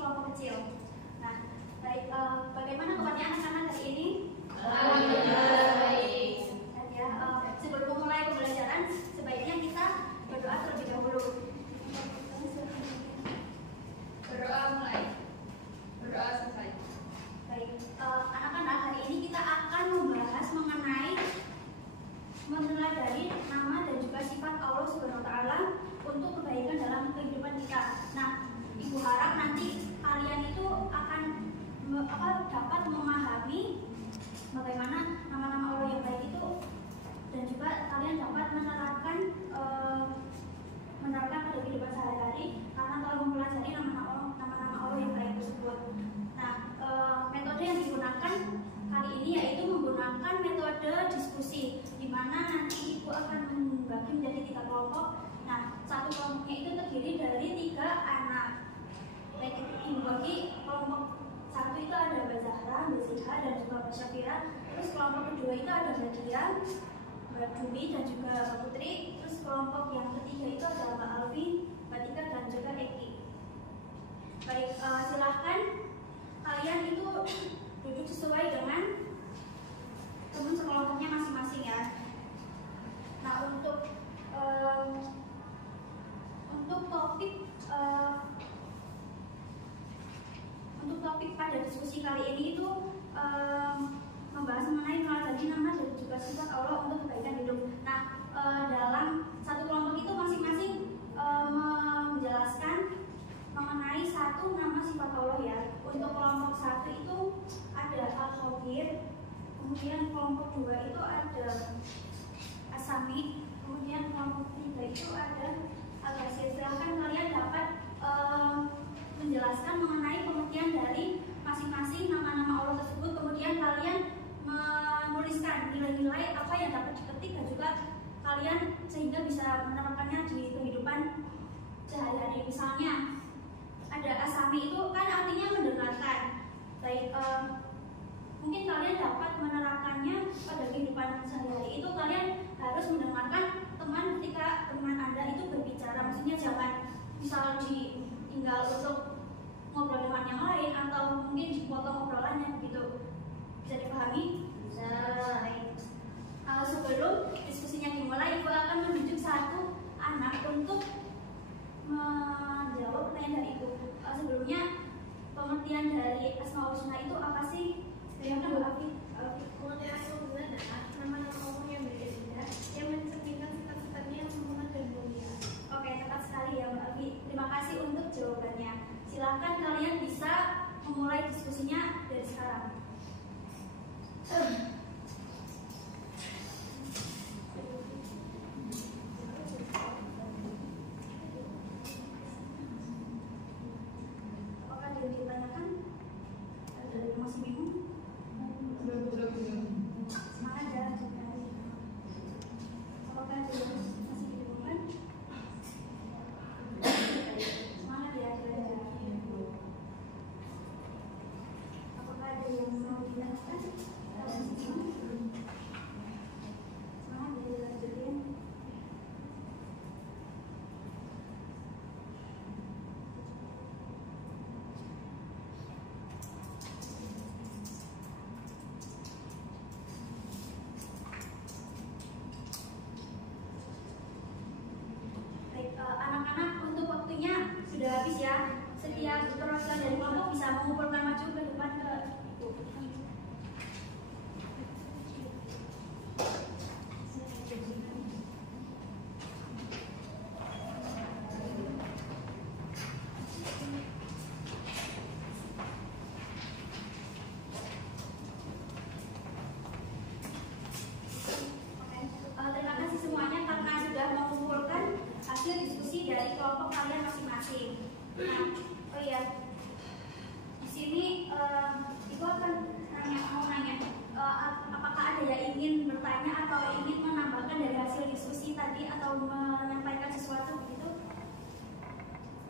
kelompok kecil. Nah, baik, bagaimana kabarnya anak-anak hari ini? Baik. Dan ya, sebelum memulai pembelajaran, sebaiknya kita berdoa terlebih dahulu. Berdoa mulai. Berdoa selesai. Baik, anak-anak, hari ini kita akan membahas mengenai meneladani nama dan juga sifat Allah Subhanahu wa Ta'ala untuk kebaikan dalam kehidupan kita. Nah, Ibu harap nanti kalian itu akan dapat memahami bagaimana nama-nama Allah yang baik itu, dan juga kalian dapat menerapkan pada kehidupan sehari-hari, karena kalau mempelajari nama-nama Allah yang baik tersebut. Nah, metode yang digunakan kali ini yaitu menggunakan metode diskusi, di mana nanti Ibu akan membagi menjadi 3 kelompok. Nah, satu kelompoknya itu terdiri dari 3 anak. Baik, Ibu bagi kelompok 1 itu ada Mbak Zahra, Mbak Zilha, dan juga Mbak Syafira. Terus kelompok kedua itu ada Mbak Dian, Mbak Dwi, dan juga Mbak Putri. Terus kelompok yang ketiga itu ada Mbak Alfi, Mbak Tika, dan juga Eki. Baik, silahkan kalian itu duduk sesuai dengan teman sekelompoknya masing-masing ya. Nah, untuk topik pada diskusi kali ini itu membahas mengenai meneladani nama dan juga sifat Allah untuk kebaikan hidup. Nah, dalam satu kelompok itu masing-masing menjelaskan mengenai 1 nama sifat Allah ya. Untuk kelompok 1 itu ada Al-Khabir, kemudian kelompok 2 itu ada As-Sami, kemudian kelompok 3 itu ada Al-Basir. Silahkan kalian dapat menjelaskan mengenai pengertian dari masing-masing nama-nama Allah tersebut, kemudian kalian menuliskan nilai-nilai apa yang dapat dipetik dan juga kalian sehingga bisa menerapkannya di kehidupan sehari-hari. Misalnya ada As-Sami itu kan artinya mendengarkan. Baik, mungkin kalian dapat menerapkannya pada kehidupan sehari-hari. Itu kalian harus mendengarkan teman ketika teman Anda itu berbicara. Maksudnya jangan misal ditinggal untuk ngobrol dengan yang lain atau mungkin dipotong obrolannya begitu. Bisa dipahami? Bisa. Sebelum diskusinya dimulai, Ibu akan menunjuk 1 anak untuk menjawab pertanyaan dari Ibu. Sebelumnya, pengertian dari Asmaul Husna itu apa sih? Silahkan Bu Afi. Pengertian Asmaul Husna adalah nama-nama Allah yang berbeda yang mencerminkan sifat-sifatnya yang sempurna dan mulia. Oke, tepat sekali ya Mbak Afi. Terima kasih untuk jawabannya. Silahkan kalian bisa memulai diskusinya dari sekarang. Apakah ada yang ditanyakan? Ada yang masih bingung? Semangat ya. Apakah ada yang masih dibingungkan? Semangat ya, belajar. Apakah ada yang mau ditanyakan? Semangat ya, dilanjutin. Baik, anak-anak, untuk waktunya sudah habis ya. Setiap perwakilan dari kelompok bisa mengumpulkan maju ke depan ke Ibu. Terima kasih semuanya karena sudah mengumpulkan hasil diskusi dari kelompok kalian masing-masing. Nah, oh iya, di sini Ibu akan mau nanya, apakah ada yang ingin bertanya atau ingin menambahkan dari hasil diskusi tadi atau menyampaikan sesuatu begitu?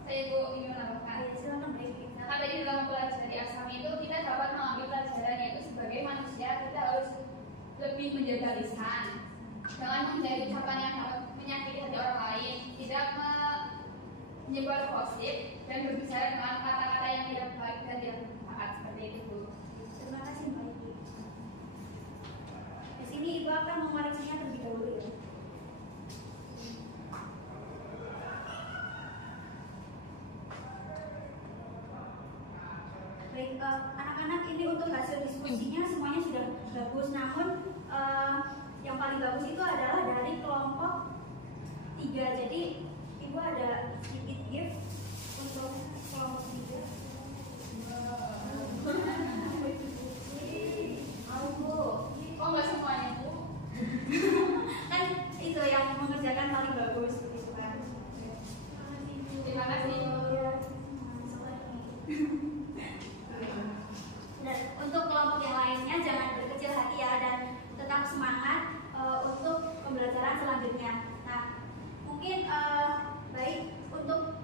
Saya Ibu ingin menambahkan. Ya, silakan Mbak Ibu. Nah, tadi dalam mempelajari As-Sami itu kita dapat mengambil pelajaran, yaitu sebagai manusia kita harus lebih menjaga lisan, jangan menjadi ucapan yang dapat menyakiti hati orang lain, tidak menyebar gosip dan berbicara dengan kata-kata yang tidak baik dan tidak bermanfaat seperti itu, Bu. Terima kasih Mbak Ibu. Di sini Ibu akan memeriksanya terlebih dahulu ya. Baik, anak-anak, ini untuk hasil diskusinya semuanya sudah bagus, namun yang paling bagus itu adalah dari kelompok 3. Jadi Ibu ada sedikit gift untuk kelompok 3. Mau, Bu. Oh, nggak semuanya, Bu. Kan itu yang mengerjakan paling bagus begitu kan. Terima kasih. Dan untuk kelompok yang lainnya jangan berkecil hati ya, dan tetap semangat untuk pembelajaran selanjutnya. Nah, mungkin baik untuk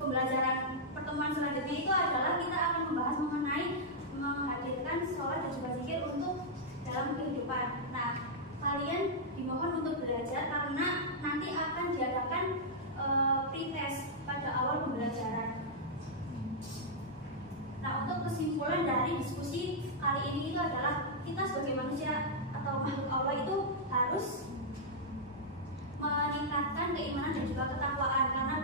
pembelajaran pertemuan selanjutnya itu adalah kita akan membahas mengenai menghadirkan sholat dan juga zikir untuk dalam kehidupan. Nah, kalian dimohon untuk belajar karena nanti akan diadakan pretest pada awal pembelajaran. Nah, untuk kesimpulan dari diskusi kali ini itu adalah kita sebagai manusia atau makhluk Allah itu harus meningkatkan keimanan dan juga ketakwaan, karena